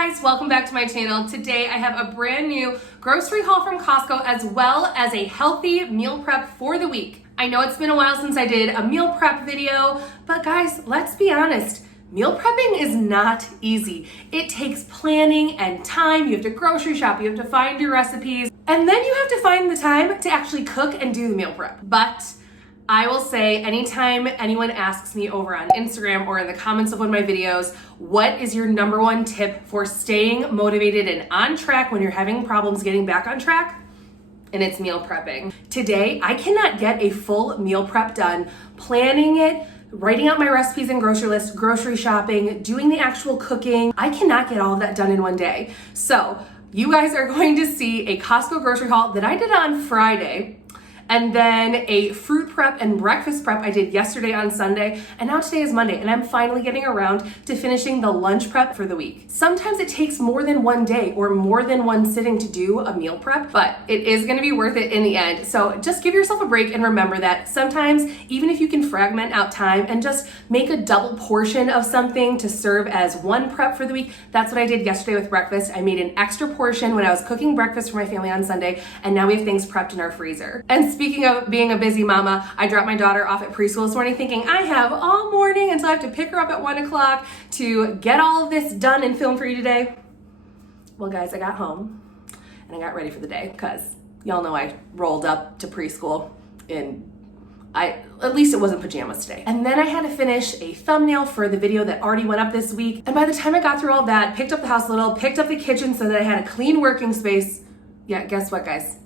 guys, welcome back to my channel. Today I have a brand new grocery haul from Costco as well as a healthy meal prep for the week. I know it's been a while since I did a meal prep video, but guys, let's be honest. Meal prepping is not easy. It takes planning and time. You have to grocery shop, you have to find your recipes, and then you have to find the time to actually cook and do the meal prep. But I will say, anytime anyone asks me over on Instagram or in the comments of one of my videos, what is your number one tip for staying motivated and on track when you're having problems getting back on track? And it's meal prepping. Today, I cannot get a full meal prep done, planning it, writing out my recipes and grocery list, grocery shopping, doing the actual cooking. I cannot get all of that done in one day. So you guys are going to see a Costco grocery haul that I did on Friday, and then a fruit prep and breakfast prep I did yesterday on Sunday, and now today is Monday, and I'm finally getting around to finishing the lunch prep for the week. Sometimes it takes more than one day or more than one sitting to do a meal prep, but it is gonna be worth it in the end. So just give yourself a break and remember that sometimes, even if you can fragment out time and just make a double portion of something to serve as one prep for the week, that's what I did yesterday with breakfast. I made an extra portion when I was cooking breakfast for my family on Sunday, and now we have things prepped in our freezer. And speaking of being a busy mama, I dropped my daughter off at preschool this morning thinking I have all morning until I have to pick her up at 1 o'clock to get all of this done and film for you today. Well guys, I got home and I got ready for the day because y'all know I rolled up to preschool in, at least it wasn't pajamas today. And then I had to finish a thumbnail for the video that already went up this week. And by the time I got through all that, picked up the house a little, picked up the kitchen so that I had a clean working space, yeah, guess what guys?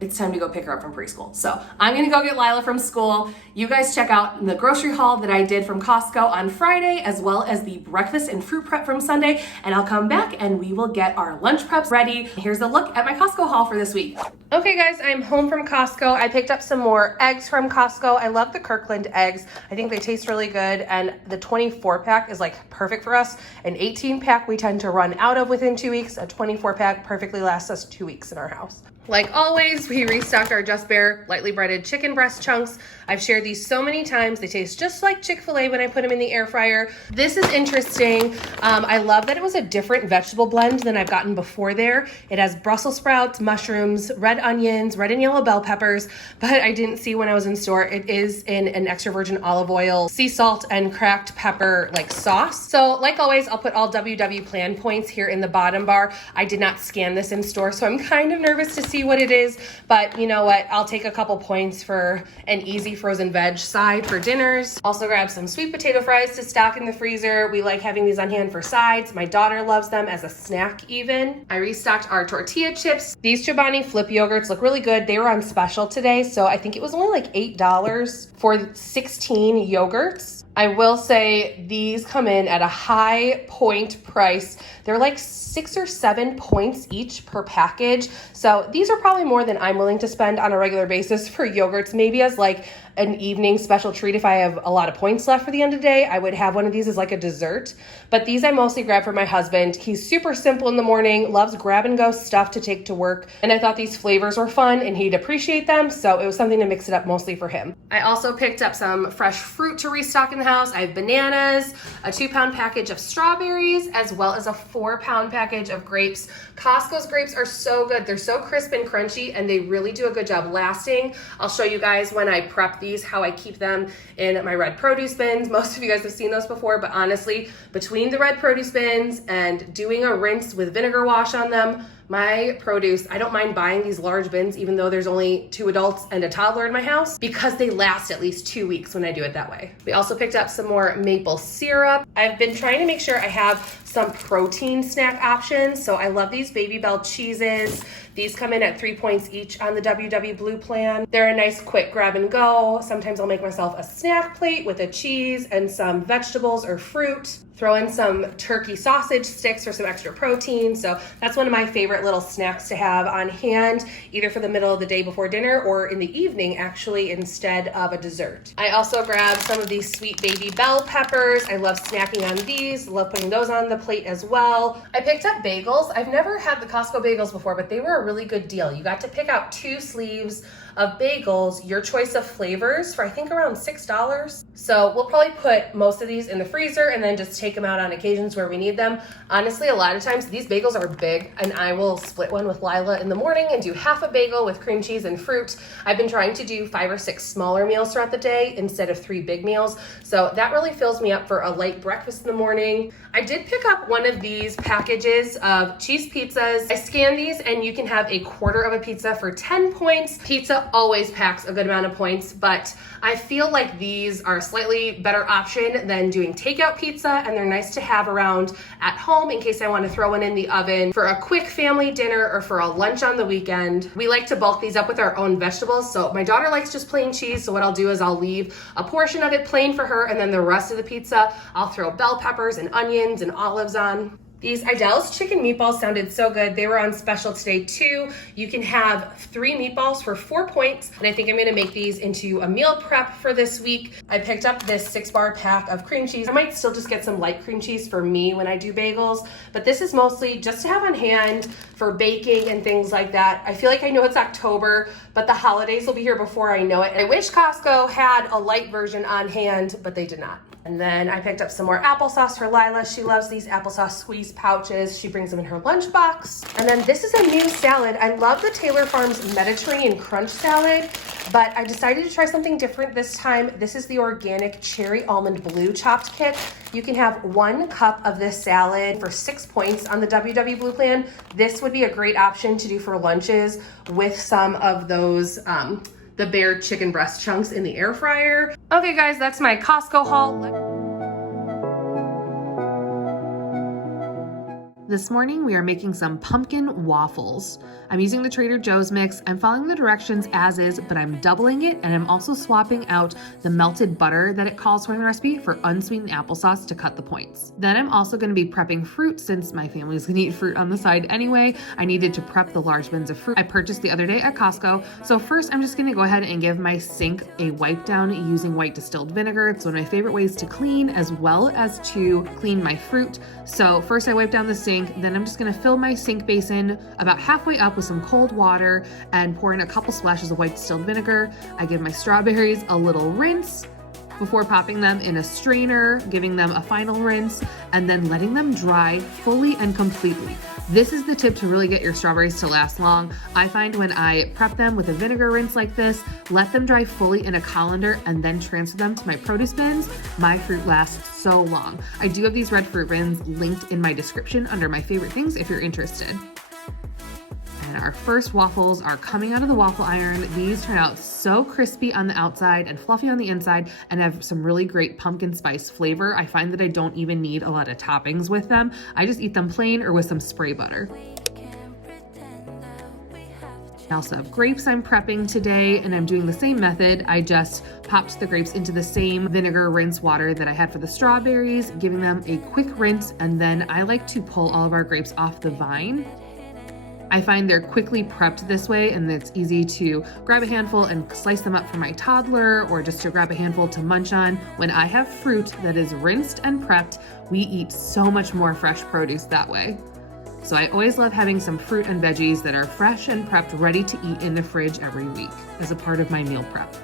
It's time to go pick her up from preschool. So I'm gonna go get Lila from school. You guys check out the grocery haul that I did from Costco on Friday, as well as the breakfast and fruit prep from Sunday, and I'll come back and we will get our lunch preps ready. Here's a look at my Costco haul for this week. Okay guys, I'm home from Costco. I picked up some more eggs from Costco. I love the Kirkland eggs. I think they taste really good, and the 24 pack is like perfect for us. An 18 pack we tend to run out of within 2 weeks. A 24 pack perfectly lasts us 2 weeks in our house. Like always, we restocked our Just Bare lightly breaded chicken breast chunks. I've shared these so many times. They taste just like Chick-fil-A when I put them in the air fryer. This is interesting. I love that it was a different vegetable blend than I've gotten before there. It has Brussels sprouts, mushrooms, red onions, red and yellow bell peppers, but I didn't see when I was in store. It is in an extra virgin olive oil, sea salt, and cracked pepper like sauce. So like always, I'll put all WW plan points here in the bottom bar. I did not scan this in store, so I'm kind of nervous to see what it is, but you know what? I'll take a couple points for an easy frozen veg side for dinners. Also grab some sweet potato fries to stock in the freezer. We like having these on hand for sides. My daughter loves them as a snack even. I restocked our tortilla chips. These Chobani Flip yogurts look really good. They were on special today, so I think it was only like $8 for 16 yogurts. I will say these come in at a high point price. They're like 6 or 7 points each per package. So these are probably more than I'm willing to spend on a regular basis for yogurts, maybe as like an evening special treat. If I have a lot of points left for the end of the day, I would have one of these as like a dessert. But these I mostly grab for my husband. He's super simple in the morning, loves grab and go stuff to take to work. And I thought these flavors were fun and he'd appreciate them. So it was something to mix it up mostly for him. I also picked up some fresh fruit to restock in the house. I have bananas, a 2-pound package of strawberries, as well as a 4-pound package of grapes. Costco's grapes are so good. They're so crisp and crunchy, and they really do a good job lasting. I'll show you guys when I prep these how I keep them in my red produce bins. Most of you guys have seen those before, but honestly, between the red produce bins and doing a rinse with vinegar wash on them, my produce, I don't mind buying these large bins even though there's only 2 adults and a toddler in my house, because they last at least 2 weeks when I do it that way. We also picked up some more maple syrup. I've been trying to make sure I have some protein snack options. So I love these Baby Bell cheeses. These come in at 3 points each on the WW Blue plan. They're a nice quick grab and go. Sometimes I'll make myself a snack plate with a cheese and some vegetables or fruit. Throw in some turkey sausage sticks for some extra protein. So that's one of my favorite little snacks to have on hand, either for the middle of the day before dinner or in the evening, actually, instead of a dessert. I also grabbed some of these sweet baby bell peppers. I love snacking on these, love putting those on the plate as well. I picked up bagels. I've never had the Costco bagels before, but they were a really good deal. You got to pick out 2 sleeves of bagels, your choice of flavors for I think around $6. So we'll probably put most of these in the freezer and then just take them out on occasions where we need them. Honestly, a lot of times these bagels are big and I will split one with Lila in the morning and do half a bagel with cream cheese and fruit. I've been trying to do 5 or 6 smaller meals throughout the day instead of 3 big meals. So that really fills me up for a light breakfast in the morning. I did pick up one of these packages of cheese pizzas. I scanned these and you can have a quarter of a pizza for 10 points. Pizza always packs a good amount of points, but I feel like these are a slightly better option than doing takeout pizza, and they're nice to have around at home in case I want to throw one in the oven for a quick family dinner or for a lunch on the weekend. We like to bulk these up with our own vegetables, so my daughter likes just plain cheese, so what I'll do is I'll leave a portion of it plain for her, and then the rest of the pizza I'll throw bell peppers and onions and olives on. These Idell's chicken meatballs sounded so good. They were on special today too. You can have 3 meatballs for 4 points, and I think I'm gonna make these into a meal prep for this week. I picked up this 6-bar pack of cream cheese. I might still just get some light cream cheese for me when I do bagels, but this is mostly just to have on hand for baking and things like that. I feel like I know it's October, but the holidays will be here before I know it. I wish Costco had a light version on hand, but they did not. And then I picked up some more applesauce for Lila. She loves these applesauce squeeze pouches. She brings them in her lunchbox. And then this is a new salad. I love the Taylor Farms Mediterranean Crunch Salad, but I decided to try something different this time. This is the organic cherry almond blue chopped kit. You can have 1 cup of this salad for 6 points on the WW Blue plan. This would be a great option to do for lunches with some of those the bare chicken breast chunks in the air fryer. Okay guys, that's my Costco haul. This morning we are making some pumpkin waffles. I'm using the Trader Joe's mix. I'm following the directions as is, but I'm doubling it, and I'm also swapping out the melted butter that it calls for in the recipe for unsweetened applesauce to cut the points. Then I'm also going to be prepping fruit since my family's going to eat fruit on the side anyway. I needed to prep the large bins of fruit I purchased the other day at Costco. So first I'm just going to go ahead and give my sink a wipe down using white distilled vinegar. It's one of my favorite ways to clean as well as to clean my fruit. So first I wipe down the sink. Then I'm just gonna fill my sink basin about halfway up with some cold water and pour in a couple splashes of white distilled vinegar. I give my strawberries a little rinse before popping them in a strainer, giving them a final rinse, and then letting them dry fully and completely. This is the tip to really get your strawberries to last long. I find when I prep them with a vinegar rinse like this, let them dry fully in a colander, and then transfer them to my produce bins, my fruit lasts so long. I do have these red fruit bins linked in my description under my favorite things if you're interested. And our first waffles are coming out of the waffle iron. These turn out so crispy on the outside and fluffy on the inside and have some really great pumpkin spice flavor. I find that I don't even need a lot of toppings with them. I just eat them plain or with some spray butter. I also have grapes I'm prepping today, and I'm doing the same method. I just popped the grapes into the same vinegar rinse water that I had for the strawberries, giving them a quick rinse, and then I like to pull all of our grapes off the vine. I find they're quickly prepped this way, and it's easy to grab a handful and slice them up for my toddler, or just to grab a handful to munch on. When I have fruit that is rinsed and prepped, we eat so much more fresh produce that way. So I always love having some fruit and veggies that are fresh and prepped, ready to eat in the fridge every week as a part of my meal prep.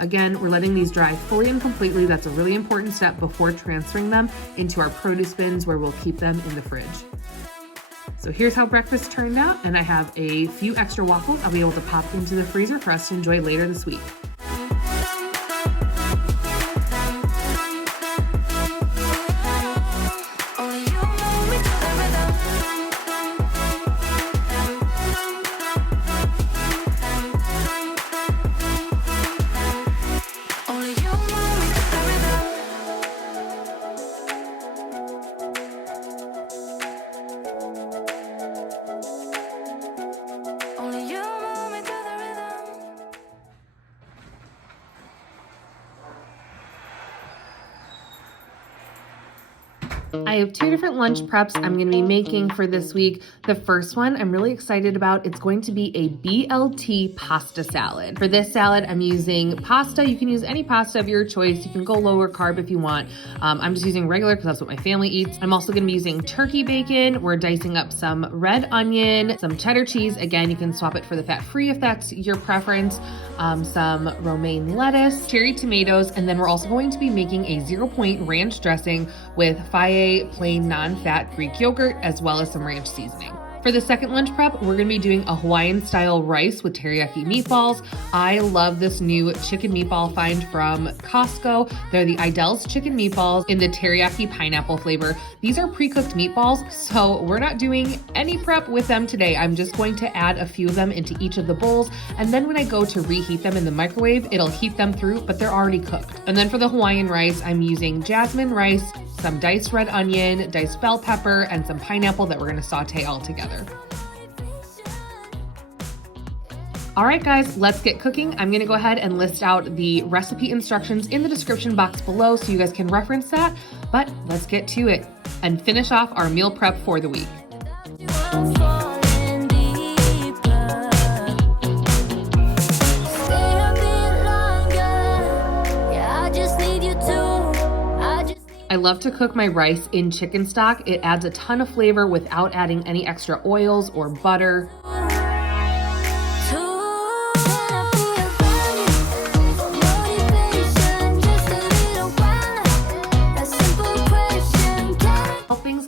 Again, we're letting these dry fully and completely. That's a really important step before transferring them into our produce bins where we'll keep them in the fridge. So here's how breakfast turned out, and I have a few extra waffles I'll be able to pop into the freezer for us to enjoy later this week. I have two different lunch preps I'm going to be making for this week. The first one I'm really excited about. It's going to be a BLT pasta salad. For this salad, I'm using pasta. You can use any pasta of your choice. You can go lower carb if you want. I'm just using regular because that's what my family eats. I'm also going to be using turkey bacon. We're dicing up some red onion, some cheddar cheese. Again, you can swap it for the fat-free if that's your preference. Some romaine lettuce, cherry tomatoes, and then we're also going to be making a 0-point ranch dressing with Faye plain non-fat Greek yogurt, as well as some ranch seasoning. For the second lunch prep, we're gonna be doing a Hawaiian style rice with teriyaki meatballs. I love this new chicken meatball find from Costco. They're the Idell's chicken meatballs in the teriyaki pineapple flavor. These are pre-cooked meatballs, so we're not doing any prep with them today. I'm just going to add a few of them into each of the bowls, and then when I go to reheat them in the microwave, it'll heat them through, but they're already cooked. And then for the Hawaiian rice, I'm using jasmine rice, some diced red onion, diced bell pepper, and some pineapple that we're gonna saute all together. All right, guys, let's get cooking. I'm gonna go ahead and list out the recipe instructions in the description box below so you guys can reference that, but let's get to it and finish off our meal prep for the week. I love to cook my rice in chicken stock. It adds a ton of flavor without adding any extra oils or butter.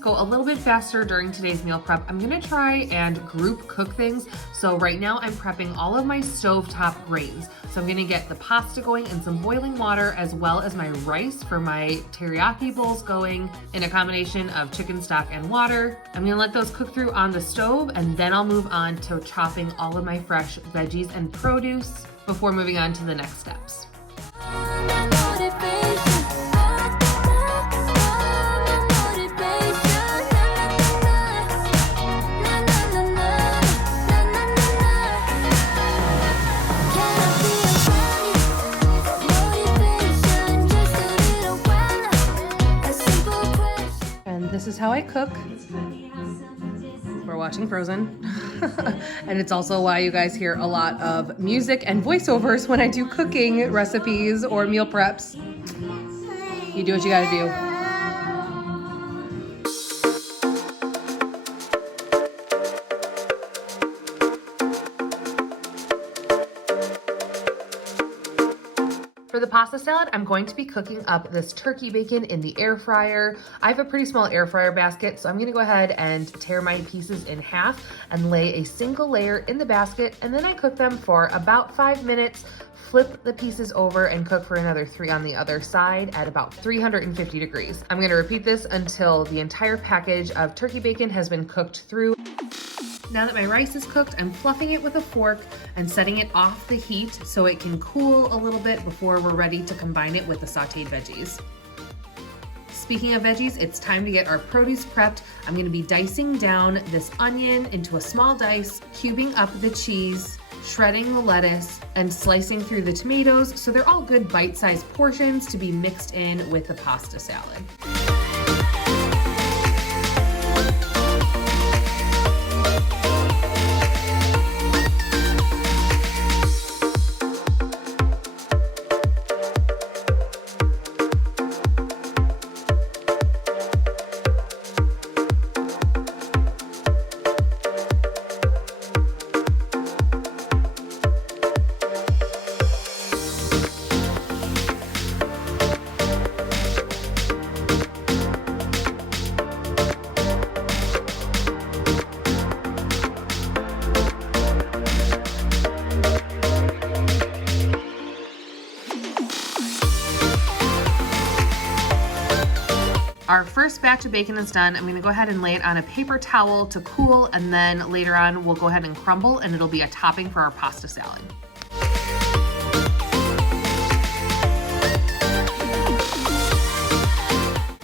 Go a little bit faster during today's meal prep, I'm gonna try and group cook things. So right now I'm prepping all of my stovetop grains. So I'm gonna get the pasta going in some boiling water, as well as my rice for my teriyaki bowls going in a combination of chicken stock and water. I'm gonna let those cook through on the stove, and then I'll move on to chopping all of my fresh veggies and produce before moving on to the next steps. This is how I cook. We're watching Frozen. And it's also why you guys hear a lot of music and voiceovers when I do cooking recipes or meal preps. You do what you gotta do. For the pasta salad, I'm going to be cooking up this turkey bacon in the air fryer. I have a pretty small air fryer basket, so I'm gonna go ahead and tear my pieces in half and lay a single layer in the basket, and then I cook them for about 5 minutes, flip the pieces over and cook for another 3 on the other side at about 350 degrees. I'm gonna repeat this until the entire package of turkey bacon has been cooked through. Now that my rice is cooked, I'm fluffing it with a fork and setting it off the heat so it can cool a little bit before we're ready to combine it with the sauteed veggies. Speaking of veggies, it's time to get our produce prepped. I'm gonna be dicing down this onion into a small dice, cubing up the cheese, shredding the lettuce, and slicing through the tomatoes so they're all good bite-sized portions to be mixed in with the pasta salad. Our first batch of bacon is done. I'm gonna go ahead and lay it on a paper towel to cool, and then later on we'll go ahead and crumble, and it'll be a topping for our pasta salad.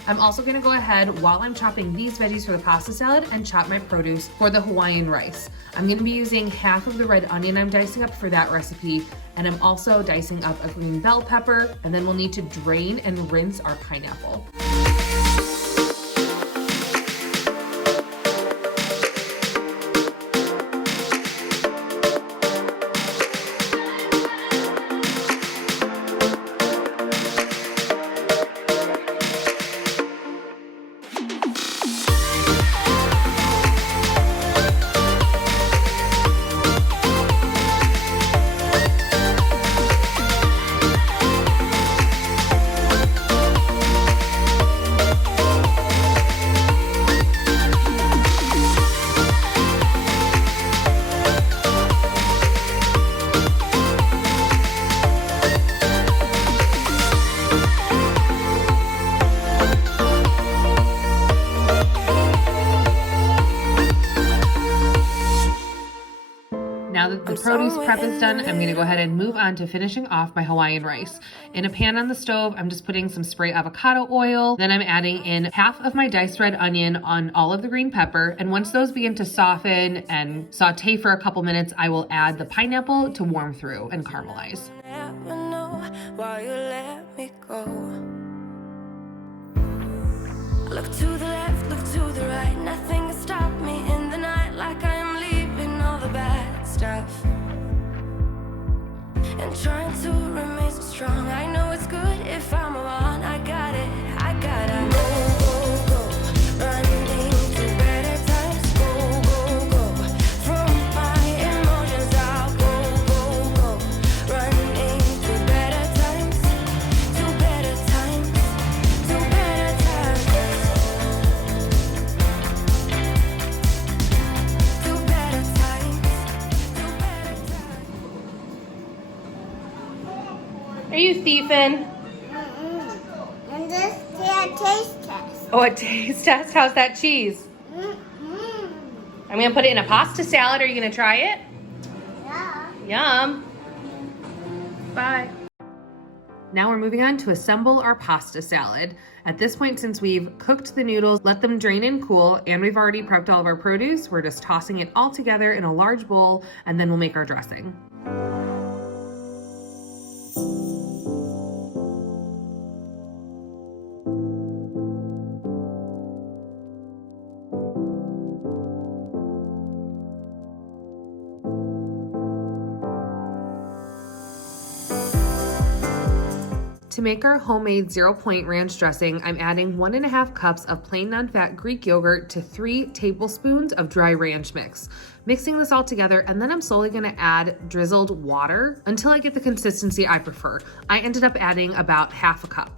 I'm also gonna go ahead while I'm chopping these veggies for the pasta salad and chop my produce for the Hawaiian rice. I'm gonna be using half of the red onion I'm dicing up for that recipe, and I'm also dicing up a green bell pepper, and then we'll need to drain and rinse our pineapple. Now that the produce prep is done, I'm gonna go ahead and move on to finishing off my Hawaiian rice. In a pan on the stove, I'm just putting some spray avocado oil. Then I'm adding in half of my diced red onion on all of the green pepper. And once those begin to soften and saute for a couple minutes, I will add the pineapple to warm through and caramelize. Never know why you let me go. Look to the left, look to the right. Nothing can stop me in the night, like I am leaving all the bad stuff and trying to remain so strong. I know it's good if I'm wrong. I got it, I gotta go, running to better times. Go, from my emotions. I'll go, running to better times, to better times, to better times, to better times, to better times. Are you thieving? And this is a taste test. Oh, a taste test? How's that cheese? I'm gonna put it in a pasta salad. Are you gonna try it? Yeah. Yum. Bye. Now we're moving on to assemble our pasta salad. At this point, since we've cooked the noodles, let them drain and cool, and we've already prepped all of our produce, we're just tossing it all together in a large bowl, and then we'll make our dressing. To make our homemade 0-point ranch dressing, I'm adding 1.5 cups of plain non-fat Greek yogurt to 3 tablespoons of dry ranch mix. Mixing this all together, and then I'm slowly gonna add drizzled water until I get the consistency I prefer. I ended up adding about 1/2 cup.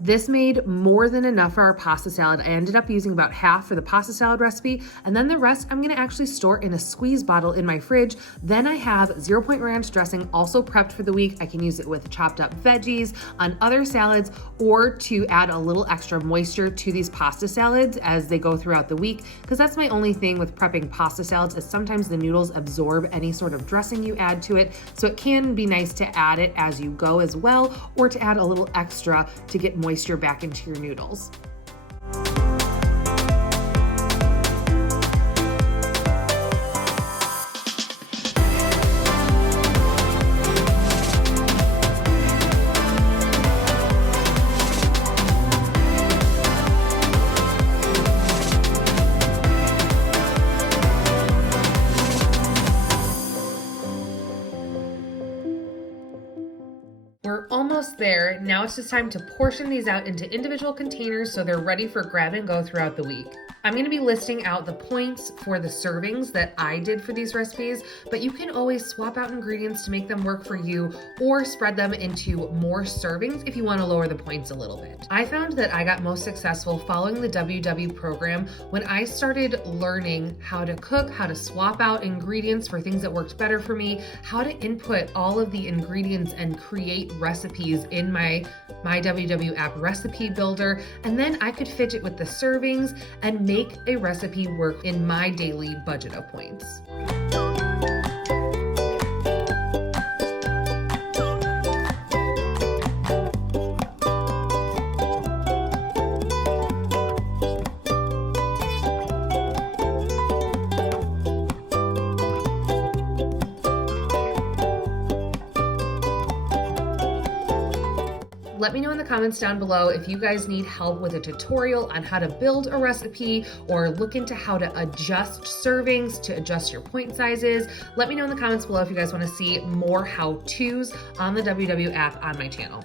This made more than enough for our pasta salad. I ended up using about half for the pasta salad recipe, and then the rest I'm gonna actually store in a squeeze bottle in my fridge. Then I have 0-point ranch dressing also prepped for the week. I can use it with chopped up veggies on other salads, or to add a little extra moisture to these pasta salads as they go throughout the week, because that's my only thing with prepping pasta salads is sometimes the noodles absorb any sort of dressing you add to it. So it can be nice to add it as you go as well, or to add a little extra to get moisture back into your noodles. We're almost there. Now it's just time to portion these out into individual containers so they're ready for grab and go throughout the week. I'm going to be listing out the points for the servings that I did for these recipes, but you can always swap out ingredients to make them work for you, or spread them into more servings if you want to lower the points a little bit. I found that I got most successful following the WW program when I started learning how to cook, how to swap out ingredients for things that worked better for me, how to input all of the ingredients and create recipes in my WW app recipe builder, and then I could fit it with the servings and make a recipe work in my daily budget of points. Let me know in the comments down below if you guys need help with a tutorial on how to build a recipe or look into how to adjust servings to adjust your point sizes. Let me know in the comments below if you guys want to see more how-tos on the WW app on my channel.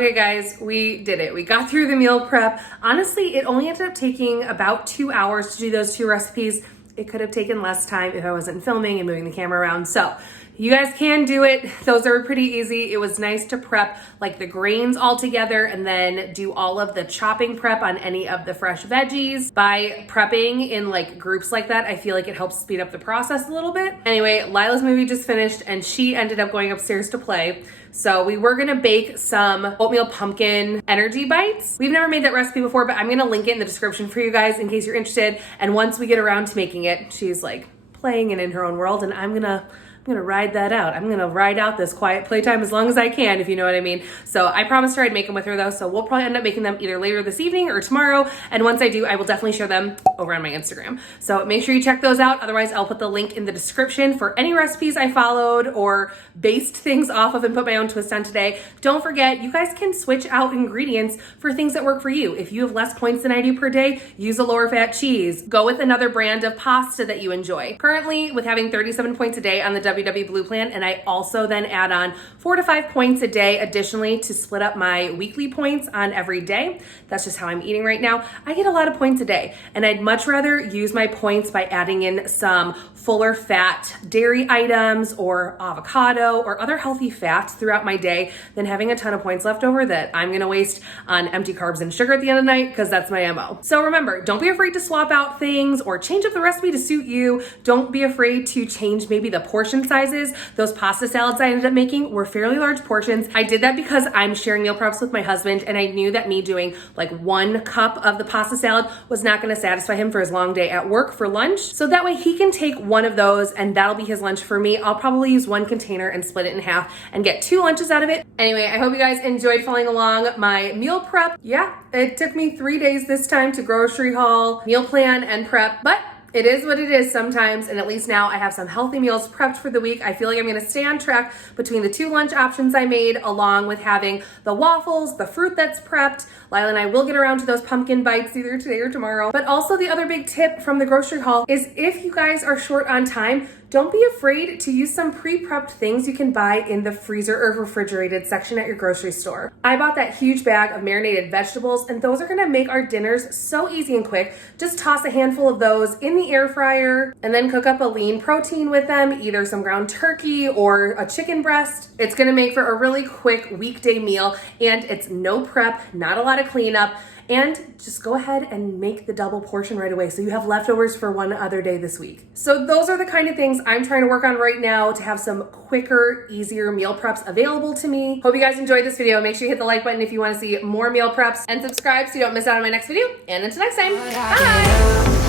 Okay guys, we did it. We got through the meal prep. Honestly, it only ended up taking about 2 hours to do those 2 recipes. It could have taken less time if I wasn't filming and moving the camera around. So you guys can do it. Those are pretty easy. It was nice to prep like the grains all together and then do all of the chopping prep on any of the fresh veggies. By prepping in like groups like that, I feel like it helps speed up the process a little bit. Anyway, Lila's movie just finished and she ended up going upstairs to play. So we were gonna bake some oatmeal pumpkin energy bites. We've never made that recipe before, but I'm gonna link it in the description for you guys in case you're interested. And once we get around to making it, she's like playing it in her own world and I'm gonna ride that out. I'm gonna ride out this quiet playtime as long as I can, if you know what I mean. So I promised her I'd make them with her though, so we'll probably end up making them either later this evening or tomorrow. And once I do, I will definitely share them over on my Instagram. So make sure you check those out. Otherwise, I'll put the link in the description for any recipes I followed or based things off of and put my own twist on today. Don't forget, you guys can switch out ingredients for things that work for you. If you have less points than I do per day, use a lower fat cheese. Go with another brand of pasta that you enjoy. Currently, with having 37 points a day on the WW Blue plan, and I also then add on 4 to 5 points a day additionally to split up my weekly points on every day. That's just how I'm eating right now. I get a lot of points a day, and I'd much rather use my points by adding in some fuller fat dairy items or avocado or other healthy fats throughout my day than having a ton of points left over that I'm gonna waste on empty carbs and sugar at the end of the night, because that's my MO. So remember, don't be afraid to swap out things or change up the recipe to suit you. Don't be afraid to change maybe the portion sizes. Those pasta salads I ended up making were fairly large portions. I did that because I'm sharing meal preps with my husband, and I knew that me doing like 1 cup of the pasta salad was not gonna satisfy him for his long day at work for lunch. So that way he can take 1 of those and that'll be his lunch for me. I'll probably use 1 container and split it in half and get 2 lunches out of it. Anyway, I hope you guys enjoyed following along my meal prep. Yeah, it took me 3 days this time to grocery haul, meal plan, and prep, but it is what it is sometimes, and at least now I have some healthy meals prepped for the week. I feel like I'm gonna stay on track between the 2 lunch options I made, along with having the waffles, the fruit that's prepped. Lila and I will get around to those pumpkin bites either today or tomorrow. But also the other big tip from the grocery haul is if you guys are short on time, don't be afraid to use some pre-prepped things you can buy in the freezer or refrigerated section at your grocery store. I bought that huge bag of marinated vegetables, and those are gonna make our dinners so easy and quick. Just toss a handful of those in the air fryer and then cook up a lean protein with them, either some ground turkey or a chicken breast. It's gonna make for a really quick weekday meal, and it's no prep, not a lot of cleanup. And just go ahead and make the double portion right away so you have leftovers for one other day this week. So those are the kind of things I'm trying to work on right now to have some quicker, easier meal preps available to me. Hope you guys enjoyed this video. Make sure you hit the like button if you want to see more meal preps, and subscribe so you don't miss out on my next video. And until next time, bye!